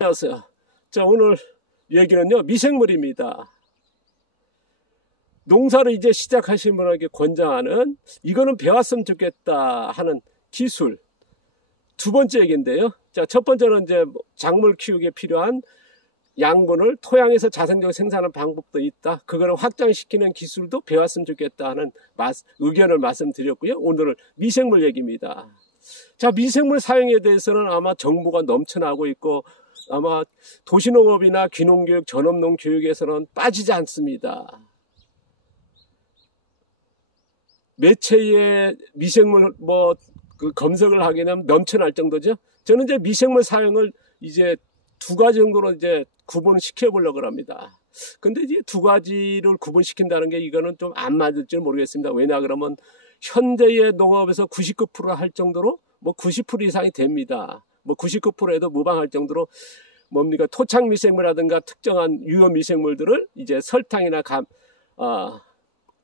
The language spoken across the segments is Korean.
안녕하세요. 자, 오늘 얘기는요, 미생물입니다. 농사를 이제 시작하신 분에게 권장하는, 이거는 배웠으면 좋겠다 하는 기술. 두 번째 얘기인데요. 자, 첫 번째는 이제 작물 키우기에 필요한 양분을 토양에서 자생적으로 생산하는 방법도 있다. 그거를 확장시키는 기술도 배웠으면 좋겠다 하는 의견을 말씀드렸고요. 오늘은 미생물 얘기입니다. 자, 미생물 사용에 대해서는 아마 정보가 넘쳐나고 있고, 아마 도시농업이나 귀농교육, 전업농 교육에서는 빠지지 않습니다. 매체에 미생물 검색을 하게 되면 넘쳐날 정도죠. 저는 이제 미생물 사용을 이제 두 가지 정도로 이제 구분시켜 보려고 합니다. 근데 이제 두 가지를 구분시킨다는 게 이거는 좀 안 맞을지 모르겠습니다. 왜냐 그러면 현대의 농업에서 99% 할 정도로 90% 이상이 됩니다. 99%에도 무방할 정도로 뭡니까 토착 미생물이라든가 특정한 유효 미생물들을 이제 설탕이나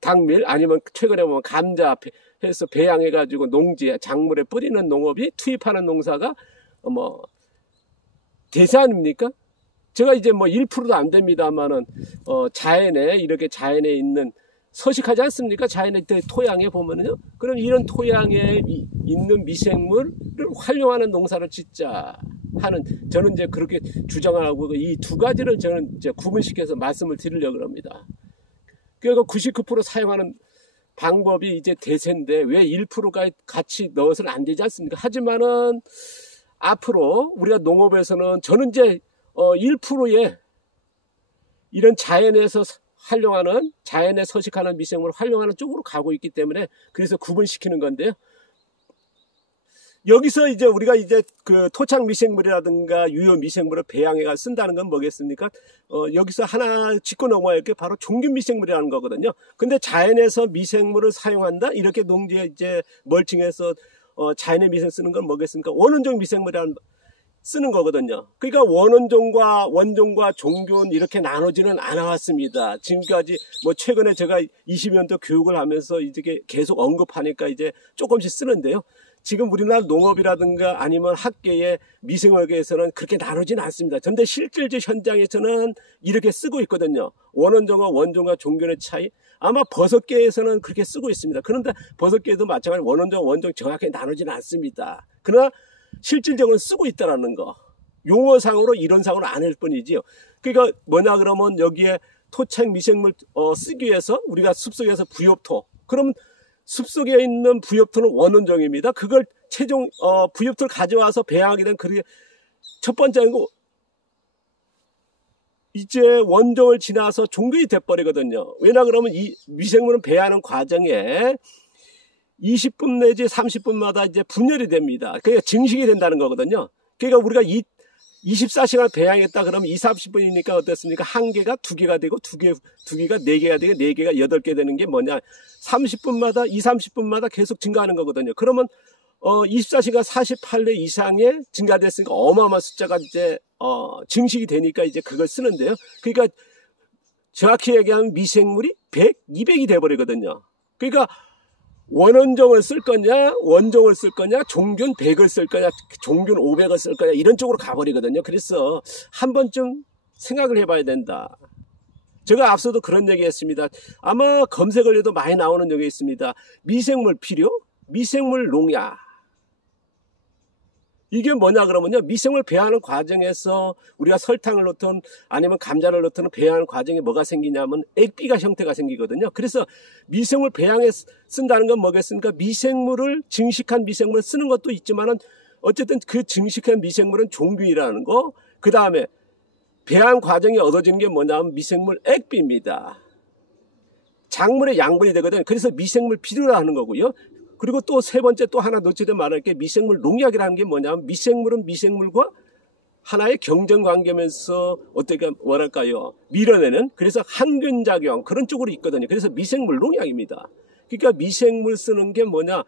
당밀 아니면 최근에 보면 감자 해서 배양해 가지고 농지에 작물에 뿌리는 농업이 투입하는 농사가 대세 아닙니까? 제가 이제 1%도 안 됩니다만은 자연에 이렇게 자연에 있는 서식하지 않습니까? 자연의 토양에 보면은요. 그럼 이런 토양에 있는 미생물을 활용하는 농사를 짓자 하는, 저는 이제 그렇게 주장하고 이 두 가지를 저는 이제 구분시켜서 말씀을 드리려고 합니다. 그러니까 99% 사용하는 방법이 이제 대세인데 왜 1%가 같이 넣어서는 안 되지 않습니까? 하지만은 앞으로 우리가 농업에서는 저는 이제 1%의 이런 자연에서 활용하는, 자연에 서식하는 미생물을 활용하는 쪽으로 가고 있기 때문에 그래서 구분시키는 건데요. 여기서 이제 우리가 이제 그 토착 미생물이라든가 유효 미생물을 배양해가 쓴다는 건 뭐겠습니까? 여기서 하나 짚고 넘어갈 게 바로 종균 미생물이라는 거거든요. 근데 자연에서 미생물을 사용한다? 이렇게 농지에 이제 멀칭해서 자연의 미생 쓰는 건 뭐겠습니까? 원원종 미생물이라는 쓰는 거거든요. 그러니까 원원종과 원종과 종균 이렇게 나누지는 않아왔습니다. 지금까지 최근에 제가 20년도 교육을 하면서 이렇게 계속 언급하니까 이제 조금씩 쓰는데요. 지금 우리나라 농업이라든가 아니면 학계의 미생물계에서는 그렇게 나누지는 않습니다. 근데 실질적 현장에서는 이렇게 쓰고 있거든요. 원원종과 원종과 종균의 차이. 아마 버섯계에서는 그렇게 쓰고 있습니다. 그런데 버섯계도 마찬가지로 원원종, 원종 정확하게 나누지는 않습니다. 그러나 실질적으로 쓰고 있다는 거. 용어상으로 이론상으로 안 할 뿐이지요. 그러니까 뭐냐 그러면 여기에 토착 미생물 쓰기 위해서 우리가 숲속에서 부엽토. 그럼 숲속에 있는 부엽토는 원원종입니다. 그걸 최종 부엽토를 가져와서 배양하게 된 그게 첫 번째는 이제 원종을 지나서 종균이 돼버리거든요. 왜냐 그러면 이 미생물은 배양하는 과정에 20분 내지 30분마다 이제 분열이 됩니다. 그러니까 증식이 된다는 거거든요. 그러니까 우리가 24시간 배양했다 그러면 30분이니까 어떻습니까? 한 개가 두 개가 되고 두 개가 네 개가 되고 네 개가 8개 되는 게 뭐냐? 30분마다 30분마다 계속 증가하는 거거든요. 그러면 24시간 48회 이상의 증가됐으니까 어마어마한 숫자가 이제 증식이 되니까 이제 그걸 쓰는데요. 그러니까 정확히 얘기하면 미생물이 100, 200이 돼 버리거든요. 그러니까 원원종을 쓸 거냐, 원종을 쓸 거냐, 종균 100을 쓸 거냐, 종균 500을 쓸 거냐, 이런 쪽으로 가버리거든요. 그래서 한 번쯤 생각을 해봐야 된다. 제가 앞서도 그런 얘기 했습니다. 아마 검색을 해도 많이 나오는 얘기 있습니다. 미생물 필요, 미생물 농약. 이게 뭐냐 그러면요. 미생물 배양하는 과정에서 우리가 설탕을 넣든 아니면 감자를 넣든 배양하는 과정에 뭐가 생기냐면 액비가 형태가 생기거든요. 그래서 미생물 배양에 쓴다는 건 뭐겠습니까? 미생물을 증식한 미생물을 쓰는 것도 있지만은 어쨌든 그 증식한 미생물은 종균이라는 거. 그 다음에 배양 과정에 얻어지는 게 뭐냐면 미생물 액비입니다. 작물의 양분이 되거든요. 그래서 미생물 비료라 하는 거고요. 그리고 또 세 번째 또 하나 놓치지 말할 게 미생물 농약이라는 게 뭐냐면 미생물은 미생물과 하나의 경쟁 관계면서 어떻게 뭐랄까요 밀어내는, 그래서 항균작용 그런 쪽으로 있거든요. 그래서 미생물 농약입니다. 그러니까 미생물 쓰는 게 뭐냐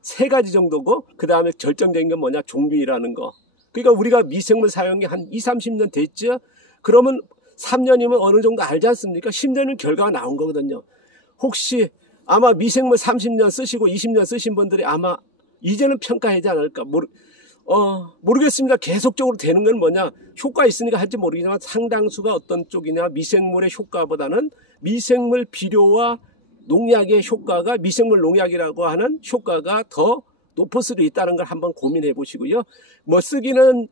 세 가지 정도고 그 다음에 결정적인 게 뭐냐 종균이라는 거. 그러니까 우리가 미생물 사용이 한 20-30년 됐죠. 그러면 3년이면 어느 정도 알지 않습니까? 10년은 결과가 나온 거거든요. 혹시 아마 미생물 30년 쓰시고 20년 쓰신 분들이 아마 이제는 평가하지 않을까. 모르겠습니다. 계속적으로 되는 건 뭐냐, 효과 있으니까 할지 모르겠지만 상당수가 어떤 쪽이냐, 미생물의 효과보다는 미생물 비료와 농약의 효과가, 미생물 농약이라고 하는 효과가 더 높을 수도 있다는 걸 한번 고민해 보시고요. 뭐 쓰기는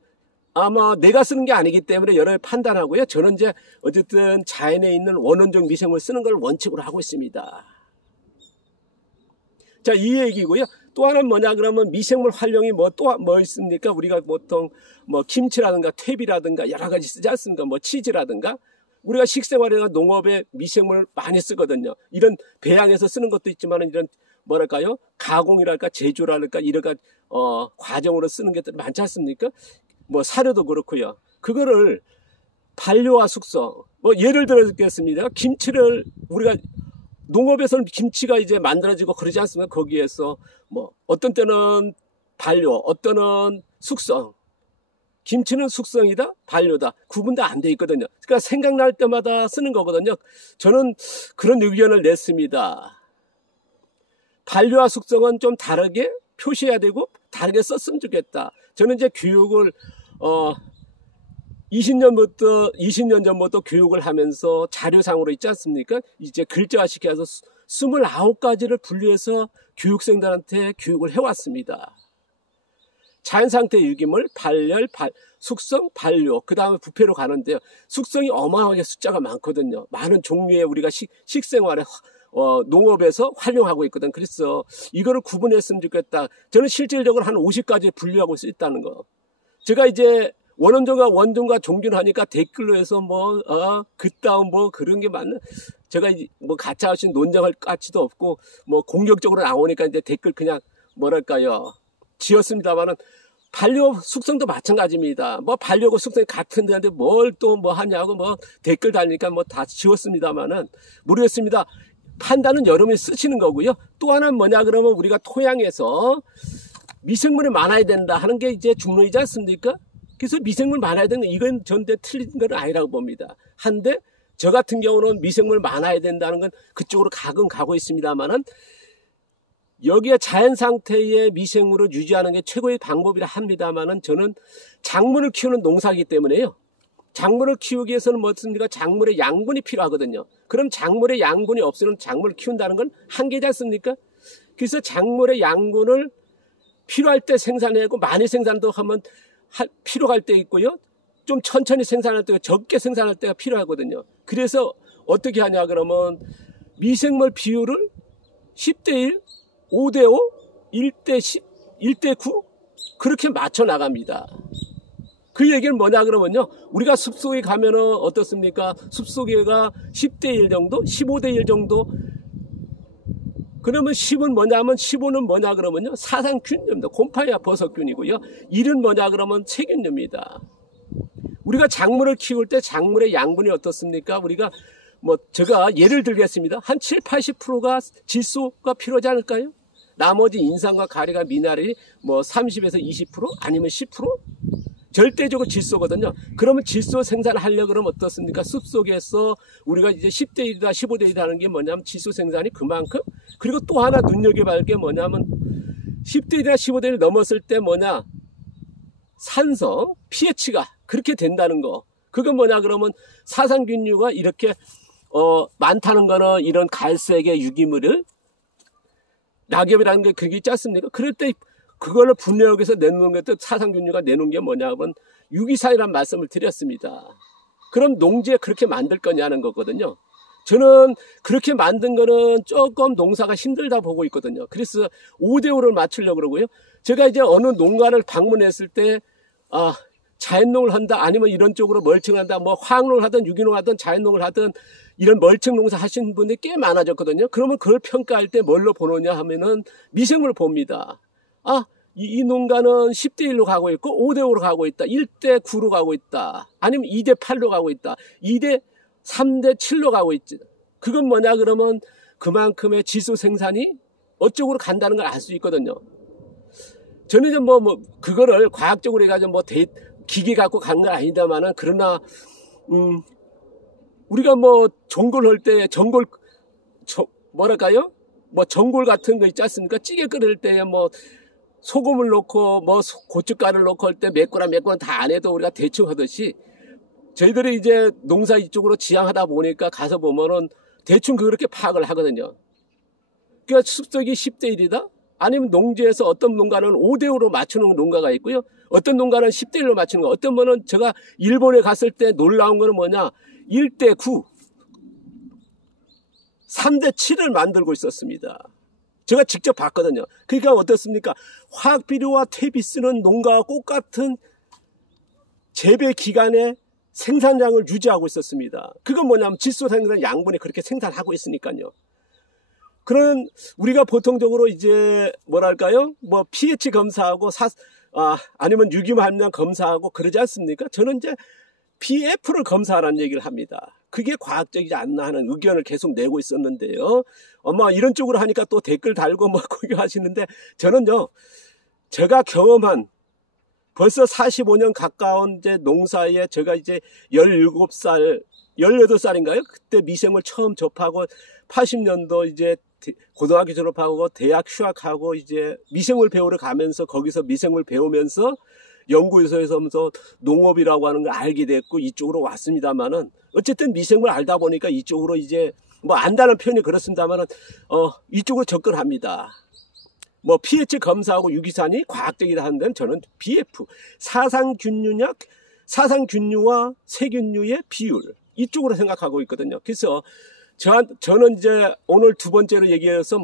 아마 내가 쓰는 게 아니기 때문에 여러 판단하고요. 저는 이제 어쨌든 자연에 있는 원원적 미생물 쓰는 걸 원칙으로 하고 있습니다. 자, 이 얘기고요. 또 하나는 뭐냐 그러면 미생물 활용이 뭐 있습니까? 우리가 보통 뭐 김치라든가 퇴비라든가 여러 가지 쓰지 않습니까? 뭐 치즈라든가. 우리가 식생활이나 농업에 미생물 많이 쓰거든요. 이런 배양해서 쓰는 것도 있지만 이런 뭐랄까요? 가공이랄까 제조랄까 이런 과정으로 쓰는 것들이 많지 않습니까? 뭐 사료도 그렇고요. 그거를 반려와 숙성. 뭐 예를 들어겠습니다. 김치를 우리가 농업에서는 김치가 이제 만들어지고 그러지 않습니까? 거기에서 뭐 어떤 때는 반려, 어떤 때는 숙성. 김치는 숙성이다, 반려다. 구분도 안 돼 있거든요. 그러니까 생각날 때마다 쓰는 거거든요. 저는 그런 의견을 냈습니다. 반려와 숙성은 좀 다르게 표시해야 되고 다르게 썼으면 좋겠다. 저는 이제 교육을 20년 전부터 교육을 하면서 자료상으로 있지 않습니까? 이제 글자화시켜서 29가지를 분류해서 교육생들한테 교육을 해왔습니다. 자연상태 유기물, 발열, 숙성, 반려, 그 다음에 부패로 가는데요. 숙성이 어마어마하게 숫자가 많거든요. 많은 종류의 우리가 식생활에 농업에서 활용하고 있거든. 그래서 이거를 구분했으면 좋겠다. 저는 실질적으로 한 50가지 분류하고 있다는 거. 제가 이제 원원종과 원종과 종균 하니까 댓글로 해서 그다음 그런 게 맞나? 제가 뭐 가짜없이 논쟁할 가치도 없고 뭐 공격적으로 나오니까 이제 댓글 그냥 뭐랄까요? 지었습니다만은 반려 숙성도 마찬가지입니다. 뭐 반려고 숙성이 같은 데한테 뭘 또 뭐 하냐고 뭐 댓글 달니까 뭐 다 지웠습니다만은 모르겠습니다. 판단은 여러분이 쓰시는 거고요. 또 하나는 뭐냐 그러면 우리가 토양에서 미생물이 많아야 된다 하는 게 이제 중론이지 않습니까? 그래서 미생물 많아야 되는 이건 전대 틀린 건 아니라고 봅니다. 한데 저 같은 경우는 미생물 많아야 된다는 건 그쪽으로 가끔 가고 있습니다만은 여기에 자연 상태의 미생물을 유지하는 게 최고의 방법이라 합니다만은 저는 작물을 키우는 농사이기 때문에요. 작물을 키우기 위해서는 뭐습니까? 작물의 양분이 필요하거든요. 그럼 작물의 양분이 없으면 작물을 키운다는 건 한계지 않습니까? 그래서 작물의 양분을 필요할 때 생산하고 많이 생산도 하면 필요할 때 있고요. 좀 천천히 생산할 때 적게 생산할 때가 필요하거든요. 그래서 어떻게 하냐 그러면 미생물 비율을 10대1, 5대5, 1대10, 1대9 그렇게 맞춰 나갑니다. 그 얘기는 뭐냐 그러면요. 우리가 숲속에 가면은 어떻습니까? 숲속에가 10대1 정도, 15대1 정도. 그러면 10은 뭐냐면 15는 뭐냐 그러면요. 사상균류입니다. 곰팡이와 버섯균이고요. 1은 뭐냐 그러면 세균류입니다. 우리가 작물을 키울 때 작물의 양분이 어떻습니까? 우리가 제가 예를 들겠습니다. 한 7, 80%가 질소가 필요하지 않을까요? 나머지 인산과 가리가 미네랄이 30에서 20% 아니면 10%? 절대적으로 질소거든요. 그러면 질소 생산하려고 그러면 어떻습니까? 숲속에서 우리가 이제 10대1이다 15대1 하는 게 뭐냐면 질소 생산이 그만큼. 그리고 또 하나 눈여겨봐야 할 게 뭐냐면 10대1이나 15대1 넘었을 때 산성, pH가 그렇게 된다는 거. 그건 뭐냐 그러면 사상균류가 이렇게 많다는 거는 이런 갈색의 유기물을 낙엽이라는 게 그게 있지 않습니까? 그럴 때 그거를 분해해서 내놓는 것도 사상균류가 내놓은 게 뭐냐면 유기산이라는 말씀을 드렸습니다. 그럼 농지에 그렇게 만들 거냐는 거거든요. 저는 그렇게 만든 거는 조금 농사가 힘들다 보고 있거든요. 그래서 5대5를 맞추려고 그러고요. 제가 이제 어느 농가를 방문했을 때 자연농을 한다 아니면 이런 쪽으로 멀칭한다 화학농을 하든 유기농을 하든 자연농을 하든 이런 멀칭 농사 하시는 분들이 꽤 많아졌거든요. 그러면 그걸 평가할 때 뭘로 보느냐 하면은 미생물을 봅니다. 이 농가는 10대1로 가고 있고 5대5로 가고 있다. 1대9로 가고 있다. 아니면 2대8로 가고 있다. 3대7로 가고 있지. 그건 뭐냐 그러면 그만큼의 질소 생산이 어쪽으로 간다는 걸 알 수 있거든요. 저는 이제 그거를 과학적으로 해가지고 기계 갖고 간 건 아니다만은 그러나 우리가 전골 할 때 전골 전골 같은 거 있지 않습니까? 찌개 끓일 때 소금을 넣고 뭐 고춧가루를 넣고 할 때 몇 그램 다 안 해도 우리가 대충 하듯이 저희들이 이제 농사 이쪽으로 지향하다 보니까 가서 보면은 대충 그렇게 파악을 하거든요. 그러니까 습득이 10대 1이다? 아니면 농지에서 어떤 농가는 5대 5로 맞추는 농가가 있고요. 어떤 농가는 10대 1로 맞추는 거. 어떤 분은 제가 일본에 갔을 때 놀라운 거는 뭐냐. 1대 9, 3대 7을 만들고 있었습니다. 제가 직접 봤거든요. 그러니까 어떻습니까? 화학비료와 퇴비 쓰는 농가와 똑같은 재배 기간에 생산량을 유지하고 있었습니다. 그건 뭐냐면 질소 생산 양분이 그렇게 생산하고 있으니까요. 그런 우리가 보통적으로 이제 뭐랄까요? 뭐 pH 검사하고 아니면 유기물 함량 검사하고 그러지 않습니까? 저는 이제 PF를 검사하라는 얘기를 합니다. 그게 과학적이지 않나 하는 의견을 계속 내고 있었는데요. 이런 쪽으로 하니까 또 댓글 달고 뭐 공격하시는데 저는요, 제가 경험한 벌써 45년 가까운 이제 농사에 제가 이제 17살, 18살인가요? 그때 미생물 처음 접하고 80년도 이제 고등학교 졸업하고 대학 휴학하고 이제 미생물 배우러 가면서 거기서 미생물 배우면서 연구소에서 농업이라고 하는 걸 알게 됐고 이쪽으로 왔습니다만은 어쨌든 미생물 알다 보니까 이쪽으로 이제 뭐 안다는 표현이 그렇습니다만은 이쪽으로 접근합니다. 뭐 pH 검사하고 유기산이 과학적이다 하는 건 저는 BF 사상균류와 세균류의 비율 이쪽으로 생각하고 있거든요. 그래서 저는 이제 오늘 두 번째로 얘기해서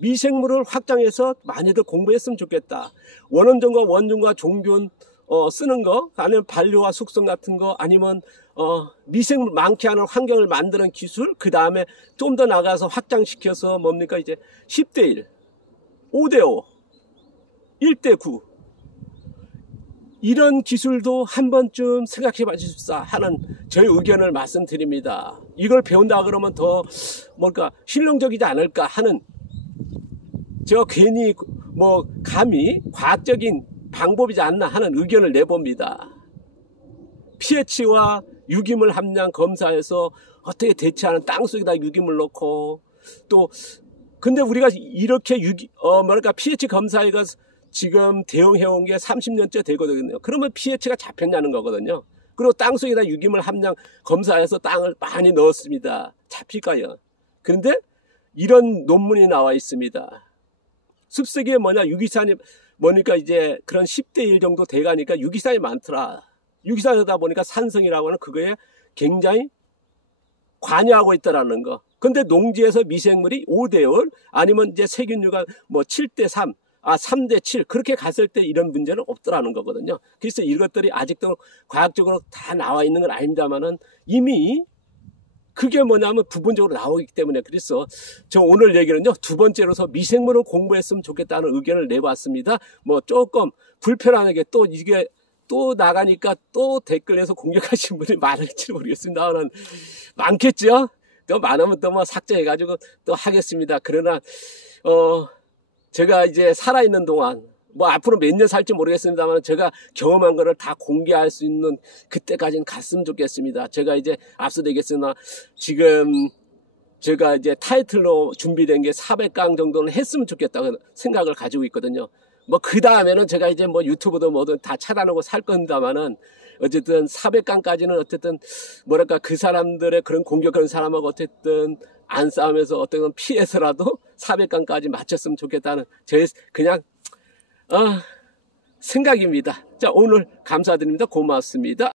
미생물을 확장해서 많이들 공부했으면 좋겠다. 원원종과 원종과 종균 쓰는 거, 아니면 반려와 숙성 같은 거, 아니면 미생물 많게 하는 환경을 만드는 기술, 그 다음에 좀 더 나가서 확장시켜서 이제 10대 1, 5대 5, 1대 9 이런 기술도 한 번쯤 생각해 봐 주십사 하는 저의 의견을 말씀드립니다. 이걸 배운다 그러면 더 실용적이지 않을까 하는, 제가 괜히 감히 과학적인 방법이지 않나 하는 의견을 내봅니다. pH와 유기물 함량 검사해서 어떻게 대체하는, 땅속에다 유기물 넣고, 또 근데 우리가 이렇게 pH 검사가 지금 대응해온 게 30년째 되거든요. 그러면 pH가 잡혔냐는 거거든요. 그리고 땅속에다 유기물 함량 검사해서 땅을 많이 넣었습니다. 잡힐까요? 그런데 이런 논문이 나와 있습니다. 습식에 유기산이 이제 그런 10대 1 정도 돼가니까 유기산이 많더라. 유기산이다 보니까 산성이라고 하는 그거에 굉장히 관여하고 있다라는 거. 근데 농지에서 미생물이 5대 5 아니면 이제 세균류가 7대 3, 3대 7 그렇게 갔을 때 이런 문제는 없더라는 거거든요. 그래서 이것들이 아직도 과학적으로 다 나와 있는 건 아닙니다만은 이미 그게 부분적으로 나오기 때문에, 그래서 저 오늘 얘기는요, 두 번째로서 미생물을 공부했으면 좋겠다는 의견을 내봤습니다. 조금 불편하게 또 이게 또 나가니까 또 댓글에서 공격하신 분이 많을지 모르겠습니다만 많겠죠? 또 많으면 또 삭제해가지고 또 하겠습니다. 그러나 제가 이제 살아있는 동안 앞으로 몇 년 살지 모르겠습니다만 제가 경험한 거를 다 공개할 수 있는 그때까지는 갔으면 좋겠습니다. 제가 이제 앞서도 얘기했으나 지금 제가 이제 타이틀로 준비된 게 400강 정도는 했으면 좋겠다고 생각을 가지고 있거든요. 그 다음에는 제가 이제 유튜브도 뭐든 다 차단하고 살 겁니다만은 어쨌든 400강까지는 어쨌든 그 사람들의 그런 공격하는 사람하고 어쨌든 안 싸우면서 어떤 피해서라도 400강까지 맞췄으면 좋겠다는 제 그냥 생각입니다. 자, 오늘 감사드립니다. 고맙습니다.